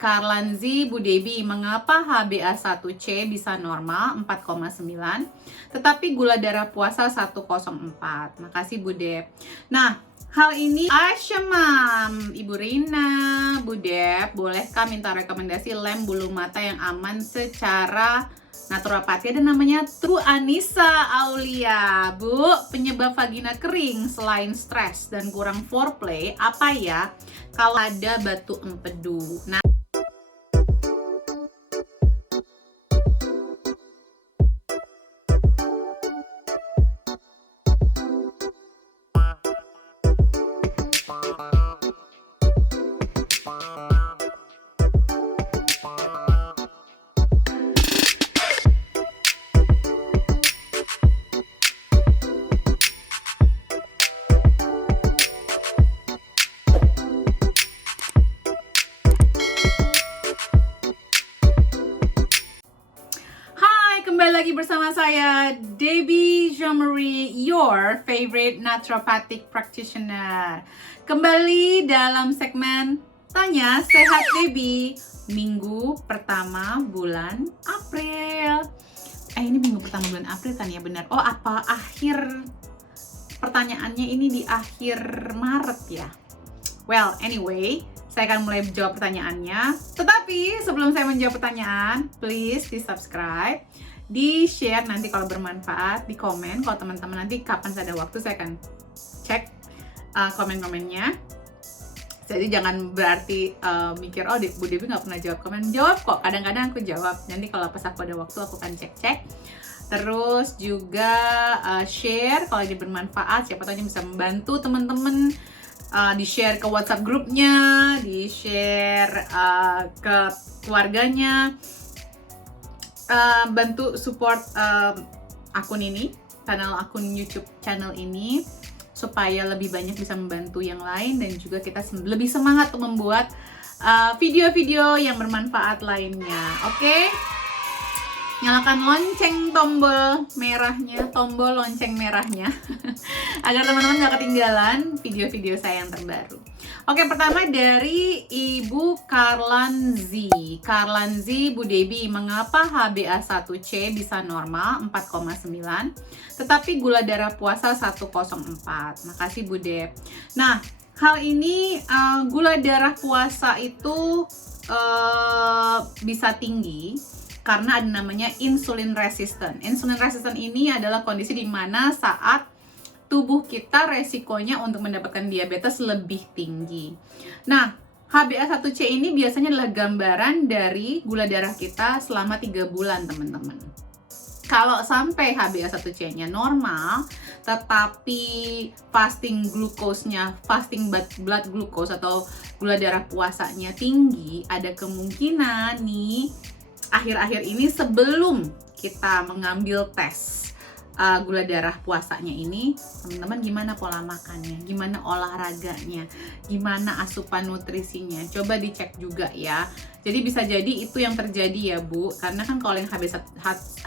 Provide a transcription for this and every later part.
Karlanzi, Bu Debi, mengapa HbA1c bisa normal 4,9 tetapi gula darah puasa 104? Makasih Bu Deb. Nah, hal ini Asyamam, Ibu Rina, Bu Deb, bolehkah minta rekomendasi lem bulu mata yang aman secara naturopati? Ada namanya True Anissa Aulia. Bu, penyebab vagina kering selain stres dan kurang foreplay apa ya? Kalau ada batu empedu. Nah, kembali lagi bersama saya, Debbie Jean-Marie, your favorite naturopathic practitioner. Kembali dalam segmen Tanya Sehat Debbie, minggu pertama bulan April. Ini minggu pertama bulan April kan ya, benar? Oh, apa akhir pertanyaannya ini di akhir Maret ya? Well, anyway, saya akan mulai jawab pertanyaannya. Tetapi sebelum saya menjawab pertanyaan, please di subscribe, di share nanti kalau bermanfaat, di komen kalau teman-teman nanti kapan saya ada waktu saya akan cek komen-komennya. Jadi jangan berarti mikir oh Bu Debbie nggak pernah jawab komen. Jawab kok, kadang-kadang aku jawab. Nanti kalau pas aku ada waktu aku akan cek-cek. Terus juga share kalau ini bermanfaat, siapa tahu ini bisa membantu teman-teman. Di-share ke WhatsApp grupnya, di-share ke keluarganya. Bantu support akun ini, akun YouTube channel ini supaya lebih banyak bisa membantu yang lain dan juga kita lebih semangat untuk membuat video-video yang bermanfaat lainnya. Oke? Nyalakan tombol lonceng merahnya agar teman-teman gak ketinggalan video-video saya yang terbaru. Oke, pertama dari Ibu Karlanzi. Karlanzi, Bu Debbie, mengapa HbA1c bisa normal 4,9 tetapi gula darah puasa 104? Makasih Bu Deb. Nah, hal ini gula darah puasa itu bisa tinggi karena ada namanya insulin resistant. Insulin resistant ini adalah kondisi di mana saat tubuh kita resikonya untuk mendapatkan diabetes lebih tinggi. Nah, HbA1c ini biasanya adalah gambaran dari gula darah kita selama 3 bulan, teman-teman. Kalau sampai HbA1c-nya normal, tetapi fasting blood glucose atau gula darah puasanya tinggi, ada kemungkinan nih akhir-akhir ini sebelum kita mengambil tes gula darah puasanya ini, teman-teman gimana pola makannya, gimana olahraganya, gimana asupan nutrisinya, coba dicek juga ya. Jadi bisa jadi itu yang terjadi ya Bu, karena kan kalau yang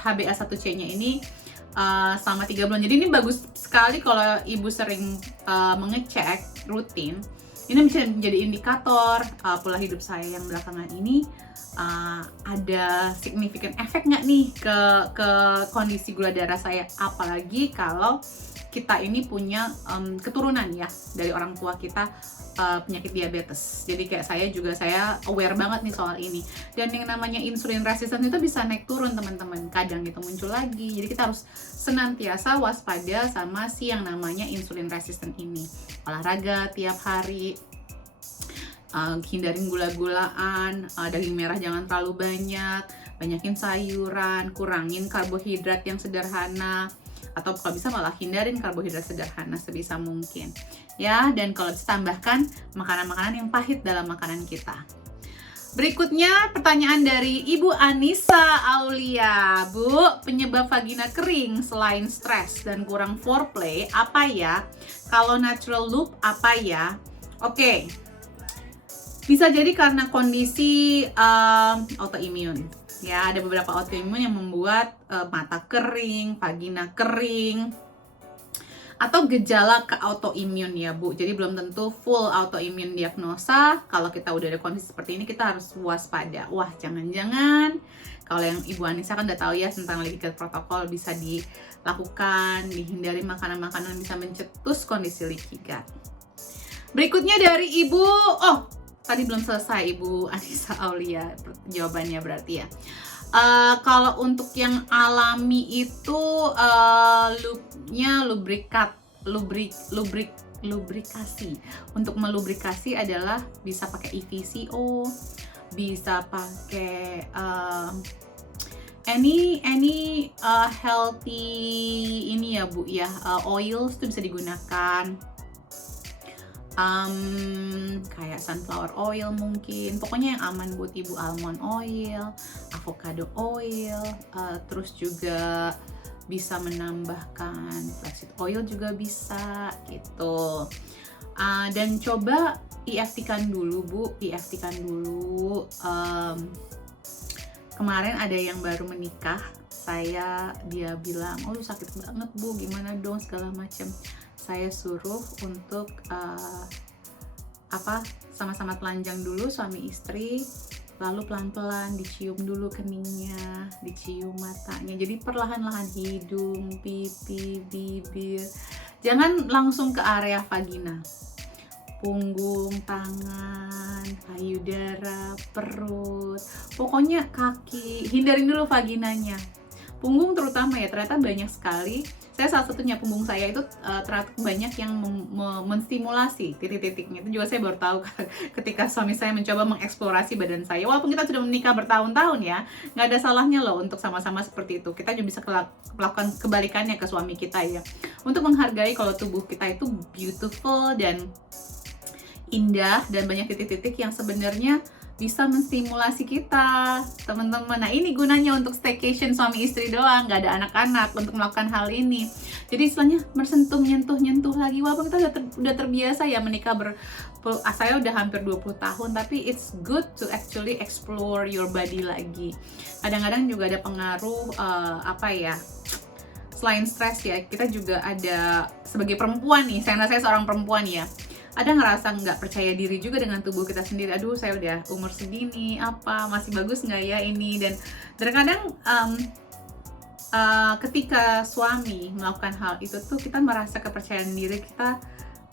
HbA1c-nya ini selama 3 bulan, jadi ini bagus sekali kalau Ibu sering mengecek rutin. Ini bisa menjadi indikator pola hidup saya yang belakangan ini ada signifikan efek nggak nih ke kondisi gula darah saya, apalagi kalau kita ini punya keturunan ya dari orang tua kita penyakit diabetes. Jadi kayak saya aware banget nih soal ini. Dan yang namanya insulin resistant itu bisa naik turun teman-teman, kadang itu muncul lagi. Jadi kita harus senantiasa waspada sama si yang namanya insulin resistant ini. Olahraga tiap hari, hindarin gula-gulaan, daging merah jangan terlalu banyak, banyakin sayuran, kurangin karbohidrat yang sederhana, atau kalau bisa malah hindarin karbohidrat sederhana sebisa mungkin ya. Dan kalau bisa tambahkan makanan-makanan yang pahit dalam makanan kita. Berikutnya pertanyaan dari Ibu Anissa Aulia. Bu, penyebab vagina kering selain stres dan kurang foreplay apa ya? Kalau natural loop apa ya? Oke, bisa jadi karena kondisi autoimun. Ya, ada beberapa autoimun yang membuat mata kering, vagina kering. atau gejala ke autoimun ya Bu. Jadi belum tentu full autoimun diagnosa. Kalau kita udah ada kondisi seperti ini, kita harus waspada. Wah, jangan-jangan kalau yang Ibu Anissa kan udah tahu ya tentang leaky gut protokol, bisa dilakukan, dihindari makanan-makanan bisa mencetus kondisi leaky gut. Berikutnya dari Ibu, tadi belum selesai Ibu Anissa Aulia jawabannya berarti ya. Kalau untuk yang alami itu lubrikasi. Untuk melubrikasi adalah bisa pakai EVCO, bisa pakai any healthy ini ya Bu ya, oils itu bisa digunakan. Kayak sunflower oil mungkin, pokoknya yang aman buat Ibu, almond oil, avocado oil, terus juga bisa menambahkan flaxseed oil juga bisa gitu. Dan coba IFT-kan dulu Bu, IFT-kan dulu. Kemarin ada yang baru menikah, dia bilang, lu sakit banget Bu, gimana dong segala macam. Saya suruh untuk sama-sama telanjang dulu suami istri, lalu pelan-pelan dicium dulu keningnya, dicium matanya. Jadi perlahan-lahan hidung, pipi, bibir. Jangan langsung ke area vagina. Punggung, tangan, payudara, perut, pokoknya kaki. Hindarin dulu vaginanya. Punggung terutama ya, ternyata banyak sekali. Saya salah satunya, punggung saya itu ternyata banyak yang menstimulasi titik-titiknya. Itu juga saya baru tahu ketika suami saya mencoba mengeksplorasi badan saya. Walaupun kita sudah menikah bertahun-tahun ya, nggak ada salahnya loh untuk sama-sama seperti itu. Kita juga bisa melakukan kebalikannya ke suami kita ya. Untuk menghargai kalau tubuh kita itu beautiful dan indah, dan banyak titik-titik yang sebenarnya bisa menstimulasi kita, teman-teman. Nah, ini gunanya untuk staycation suami istri doang, nggak ada anak-anak, untuk melakukan hal ini. Jadi istilahnya bersentuh, nyentuh lagi. Walaupun kita udah terbiasa ya menikah saya udah hampir 20 tahun, tapi it's good to actually explore your body lagi. Kadang-kadang juga ada pengaruh selain stres ya, kita juga ada sebagai perempuan nih, saya seorang perempuan ya, ada ngerasa nggak percaya diri juga dengan tubuh kita sendiri. Aduh, saya udah umur segini, masih bagus nggak ya ini? Dan terkadang ketika suami melakukan hal itu tuh, kita merasa kepercayaan diri kita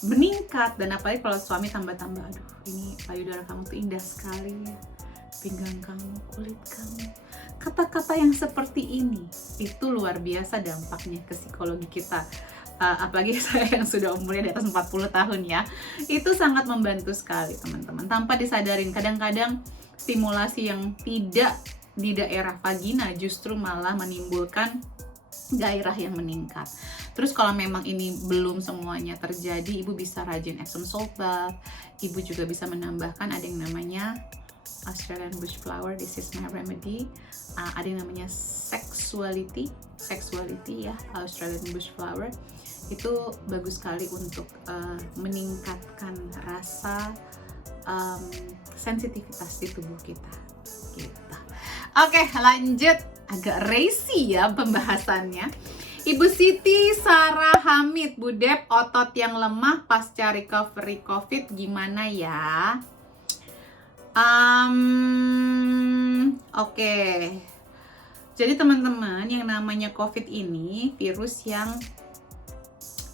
meningkat. Dan apalagi kalau suami tambah-tambah, aduh ini payudara kamu tuh indah sekali ya, pinggang kamu, kulit kamu. Kata-kata yang seperti ini itu luar biasa dampaknya ke psikologi kita. Apalagi saya yang sudah umurnya di atas 40 tahun ya, itu sangat membantu sekali teman-teman. Tanpa disadarin, kadang-kadang stimulasi yang tidak di daerah vagina justru malah menimbulkan gairah yang meningkat. Terus kalau memang ini belum semuanya terjadi, Ibu bisa rajin Epsom salt bath. Ibu juga bisa menambahkan, ada yang namanya Australian bush flower, this is my remedy. Ada yang namanya sexuality ya, Australian bush flower. Itu bagus sekali untuk meningkatkan rasa sensitivitas di tubuh kita. Gitu. Oke, lanjut. Agak racy ya pembahasannya. Ibu Siti Sarah Hamid, Bu Dep, otot yang lemah pasca recovery COVID gimana ya? Oke. Jadi teman-teman, yang namanya COVID ini virus yang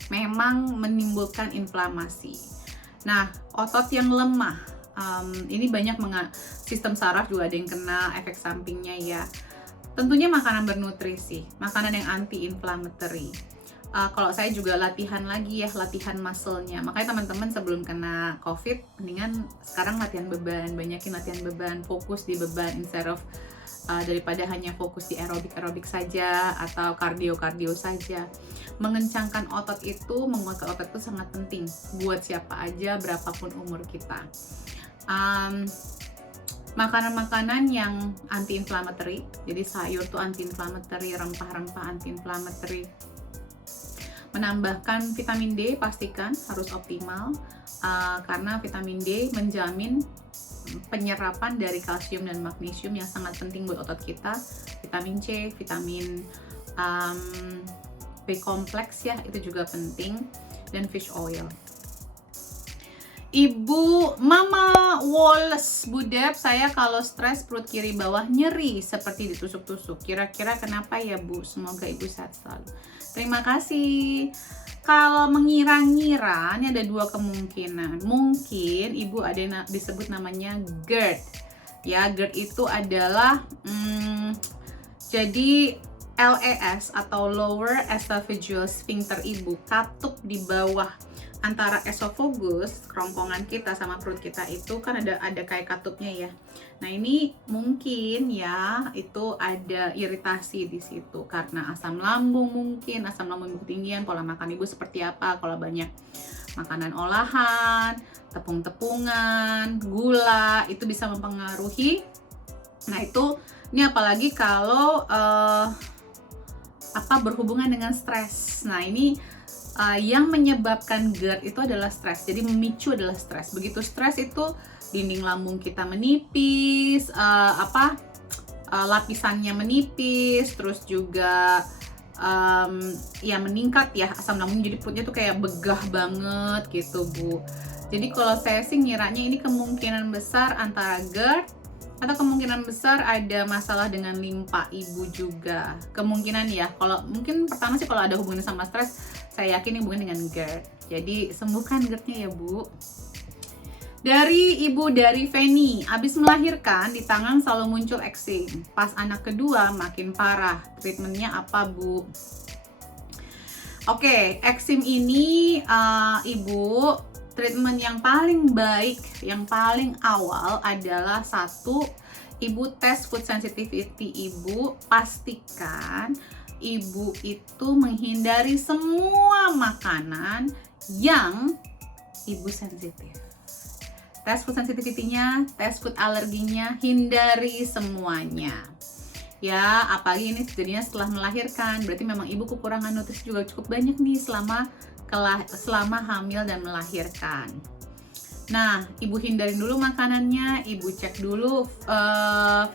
memang menimbulkan inflamasi. Nah, otot yang lemah, ini banyak sistem saraf juga ada yang kena efek sampingnya ya. Tentunya makanan bernutrisi, makanan yang anti-inflammatory. Kalau saya juga latihan lagi ya, latihan muscle-nya. Makanya teman-teman sebelum kena COVID, mendingan sekarang latihan beban, banyakin latihan beban, fokus di beban instead of daripada hanya fokus di aerobik saja atau kardio saja. Mengencangkan otot itu, menguatkan otot itu sangat penting buat siapa aja, berapapun umur kita. Makanan-makanan yang anti-inflammatory, jadi sayur tuh anti-inflammatory, rempah-rempah anti-inflammatory. Menambahkan vitamin D, pastikan harus optimal, karena vitamin D menjamin penyerapan dari kalsium dan magnesium yang sangat penting buat otot kita. Vitamin C, vitamin B kompleks ya, itu juga penting, dan fish oil. Ibu Mama Wallace, Budep, saya kalau stres perut kiri bawah nyeri seperti ditusuk-tusuk. Kira-kira kenapa ya Bu? Semoga Ibu sehat selalu. Terima kasih. Kalau mengira-ngira, ini ada dua kemungkinan. Mungkin Ibu ada disebut namanya GERD. Ya, GERD itu adalah jadi LES atau Lower Esophageal Sphincter Ibu, katup di bawah antara esophagus, kerongkongan kita sama perut kita itu kan ada kayak katupnya ya. Nah, ini mungkin ya itu ada iritasi di situ karena asam lambung, mungkin asam lambung Ibu ketinggian, pola makan Ibu seperti apa, kalau banyak makanan olahan, tepung-tepungan, gula, itu bisa mempengaruhi. Nah, ini apalagi kalau berhubungan dengan stres. Nah, ini yang menyebabkan GERD itu adalah stres. Jadi memicu adalah stres. Begitu stres itu dinding lambung kita menipis, lapisannya menipis, terus juga ya meningkat ya asam lambung, jadi perutnya tuh kayak begah banget gitu Bu. Jadi kalau saya sih ngiranya ini kemungkinan besar antara GERD atau kemungkinan besar ada masalah dengan limpa Ibu juga. Kemungkinan ya, kalau mungkin pertama sih kalau ada hubungan sama stres, saya yakin hubungan dengan GERD. Jadi sembuhkan GERD-nya ya Bu. Dari Ibu dari Feni, abis melahirkan di tangan selalu muncul eksim. Pas anak kedua makin parah. Treatmentnya apa Bu? Oke, eksim ini Ibu, treatment yang paling baik, yang paling awal adalah satu, Ibu tes food sensitivity Ibu, pastikan Ibu itu menghindari semua makanan yang Ibu sensitif. Tes food sensitivity-nya, tes food alerginya, hindari semuanya. Ya, apalagi ini terjadinya setelah melahirkan, berarti memang Ibu kekurangan nutrisi juga cukup banyak nih selama hamil dan melahirkan. Nah, Ibu hindarin dulu makanannya, Ibu cek dulu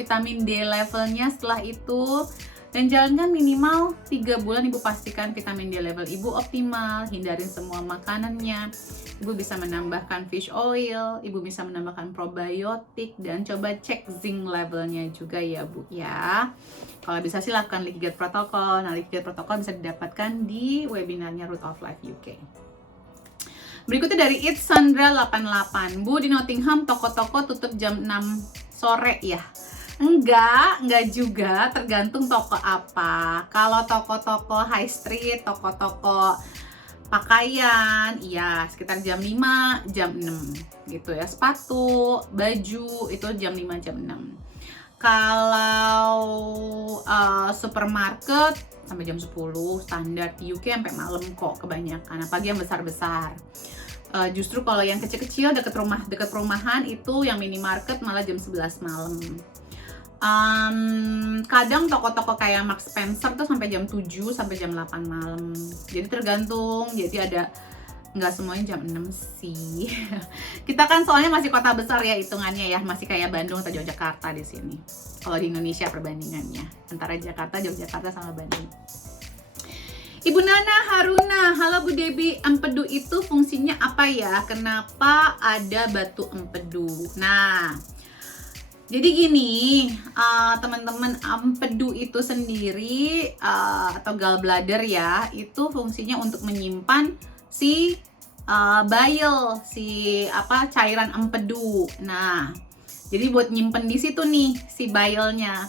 vitamin D levelnya setelah itu, dan jalankan minimal 3 bulan. Ibu pastikan vitamin D level Ibu optimal, hindarin semua makanannya. Ibu bisa menambahkan fish oil, Ibu bisa menambahkan probiotik, dan coba cek zinc levelnya juga ya Bu ya. Kalau bisa sih lakukan leaky gut protocol. Nah, leaky gut protocol bisa didapatkan di webinarnya Root of Life UK. Berikutnya dari It's Sandra 88. Bu, di Nottingham toko-toko tutup jam 6 sore ya? Enggak juga, tergantung toko apa. Kalau toko-toko high street, toko-toko pakaian, iya sekitar jam 5, jam 6 gitu ya. Sepatu, baju itu jam 5, jam 6. Kalau supermarket sampai jam 10 standar. Di UK sampai malam kok kebanyakan, apalagi yang besar-besar. Justru kalau yang kecil-kecil dekat perumahan itu yang minimarket malah jam 11 malam. Kadang toko-toko kayak Marks Spencer tuh sampai jam 7 sampai jam 8 malam. Jadi tergantung, jadi ada nggak semuanya jam 6 sih. Kita kan soalnya masih kota besar ya hitungannya ya, masih kayak Bandung atau Yogyakarta di sini. Kalau di Indonesia perbandingannya antara Jakarta, Yogyakarta sama Bandung. Ibu Nana Haruna, halo Bu Debbie, empedu itu fungsinya apa ya? Kenapa ada batu empedu? Nah, jadi gini, teman-teman, empedu itu sendiri atau gallbladder ya, itu fungsinya untuk menyimpan si bile, cairan empedu. Nah, jadi buat nyimpen di situ nih si bile-nya.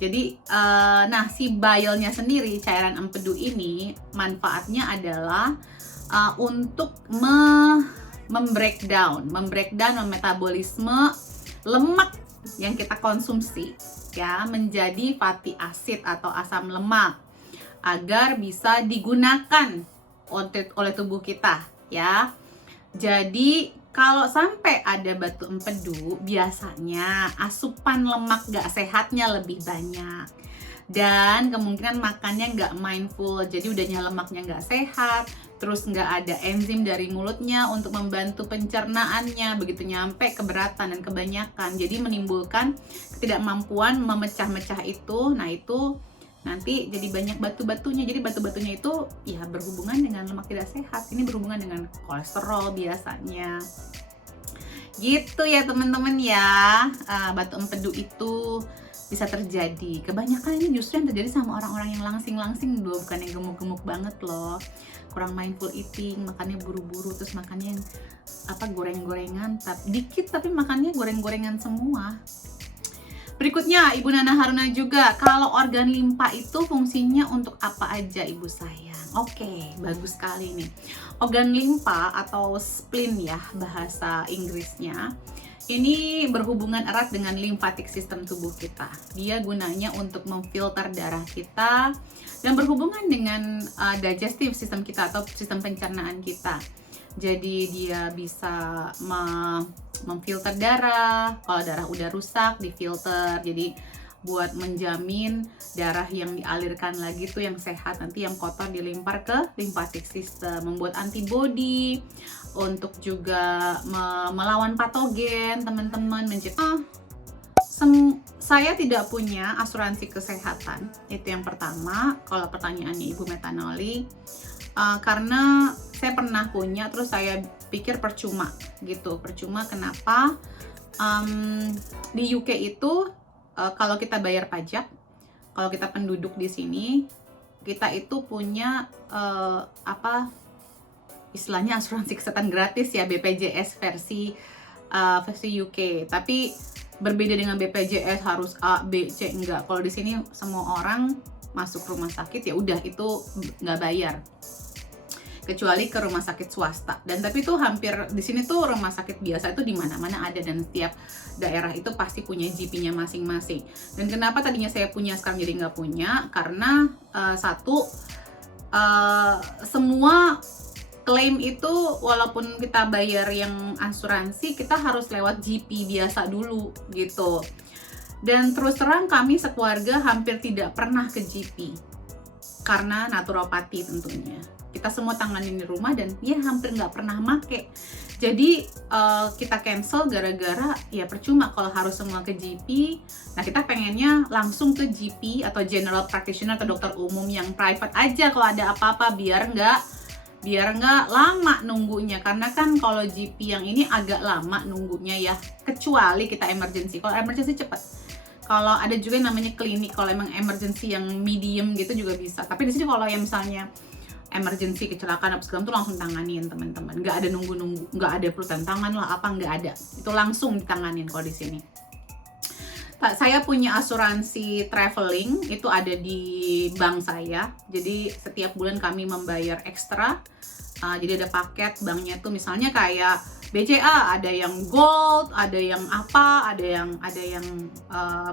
Jadi, si bile-nya sendiri, cairan empedu ini, manfaatnya adalah untuk membreakdown metabolisme lemak yang kita konsumsi ya menjadi fatty acid atau asam lemak agar bisa digunakan oleh tubuh kita ya. Jadi kalau sampai ada batu empedu, biasanya asupan lemak gak sehatnya lebih banyak dan kemungkinan makannya gak mindful, jadi udahnya lemaknya gak sehat, terus nggak ada enzim dari mulutnya untuk membantu pencernaannya, begitu nyampe keberatan dan kebanyakan, jadi menimbulkan ketidakmampuan memecah-mecah itu. Nah, itu nanti jadi banyak batu-batunya. Jadi batu-batunya itu ya berhubungan dengan lemak tidak sehat. Ini berhubungan dengan kolesterol biasanya. Gitu ya teman-teman ya. Batu empedu itu bisa terjadi. Kebanyakan ini justru yang terjadi sama orang-orang yang langsing-langsing loh, bukan yang gemuk-gemuk banget loh. Kurang mindful eating, makannya buru-buru, terus makannya yang goreng-gorengan, dikit tapi makannya goreng-gorengan semua. Berikutnya, Ibu Nana Haruna juga, kalau organ limpa itu fungsinya untuk apa aja Ibu sayang? Oke, bagus sekali nih. Organ limpa atau spleen ya bahasa Inggrisnya, ini berhubungan erat dengan lymphatic system tubuh kita. Dia gunanya untuk memfilter darah kita dan berhubungan dengan digestive system kita atau sistem pencernaan kita. Jadi dia bisa memfilter darah. Kalau darah udah rusak, difilter. Jadi buat menjamin darah yang dialirkan lagi tuh yang sehat, nanti yang kotor dilimpar ke lymphatic system, membuat antibodi untuk juga melawan patogen, teman-teman. Saya tidak punya asuransi kesehatan, itu yang pertama. Kalau pertanyaannya Ibu Metanoli, karena saya pernah punya, terus saya pikir percuma gitu. Percuma kenapa? Di UK itu kalau kita bayar pajak, kalau kita penduduk di sini, kita itu punya istilahnya asuransi kesehatan gratis ya, BPJS versi UK. Tapi berbeda dengan BPJS harus A, B, C, enggak. Kalau di sini semua orang masuk rumah sakit ya udah itu nggak bayar, kecuali ke rumah sakit swasta. Dan tapi itu hampir di sini tuh rumah sakit biasa itu di mana-mana ada, dan setiap daerah itu pasti punya GP-nya masing-masing. Dan kenapa tadinya saya punya sekarang jadi nggak punya? Karena semua klaim itu walaupun kita bayar yang asuransi, kita harus lewat GP biasa dulu gitu. Dan terus terang kami sekeluarga hampir tidak pernah ke GP karena naturopati tentunya. Kita semua tanganin di rumah dan ya hampir nggak pernah make. Jadi kita cancel gara-gara ya percuma kalau harus semua ke GP. Nah kita pengennya langsung ke GP atau general practitioner atau dokter umum yang private aja kalau ada apa-apa, biar nggak lama nunggunya. Karena kan kalau GP yang ini agak lama nunggunya ya, kecuali kita emergency. Kalau emergency cepet. Kalau ada juga yang namanya klinik, kalau emang emergency yang medium gitu juga bisa. Tapi di sini kalau yang misalnya emergency kecelakaan apa segala itu langsung tanganin teman-teman. Nggak ada nunggu-nunggu, nggak ada perlu tangan lah apa, nggak ada. Itu langsung ditanganin kalau di sini. Saya punya asuransi traveling, itu ada di bank saya. Jadi setiap bulan kami membayar ekstra. Jadi ada paket banknya tuh misalnya kayak BCA, ada yang gold, ada yang apa, ada yang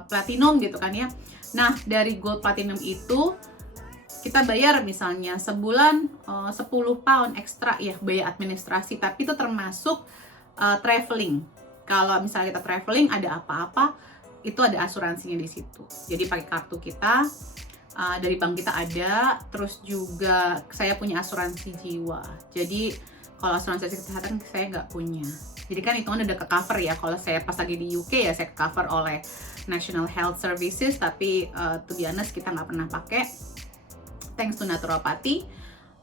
platinum gitu kan ya. Nah dari gold platinum itu kita bayar misalnya sebulan 10 pound ekstra ya biaya administrasi, tapi itu termasuk traveling. Kalau misalnya kita traveling ada apa-apa, itu ada asuransinya di situ. Jadi pakai kartu kita, dari bank kita ada. Terus juga saya punya asuransi jiwa. Jadi kalau asuransi kesehatan saya nggak punya. Jadi kan hitungan udah ke cover ya. Kalau saya pas lagi di UK ya saya cover oleh National Health Services, tapi to be honest kita nggak pernah pakai. Thanks to naturopati.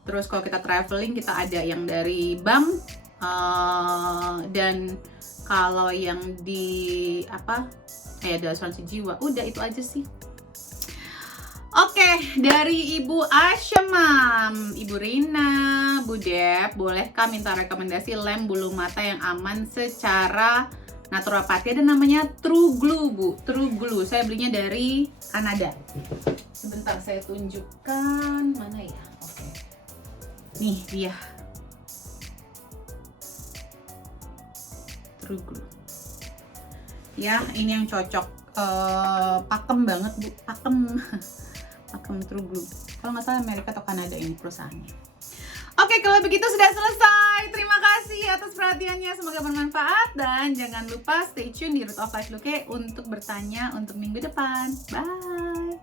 Terus kalau kita traveling kita ada yang dari bank, dan kalau yang di ada asuransi jiwa. Udah itu aja sih. Oke, dari Ibu Asyamam, Ibu Rina, Bu Dep, bolehkah minta rekomendasi lem bulu mata yang aman secara naturopati? Ada namanya True Glue, Bu. True Glue. Saya belinya dari Kanada. Sebentar saya tunjukkan mana ya. Oke. Nih dia. True Glue. Ya, ini yang cocok. Pakem banget, Bu. Pakem True Glue. Kalau nggak salah Amerika atau Kanada ini perusahaannya. Oke, kalau begitu sudah selesai. Terima kasih atas perhatiannya. Semoga bermanfaat. Dan jangan lupa stay tune di Root of Life Luke untuk bertanya untuk minggu depan. Bye!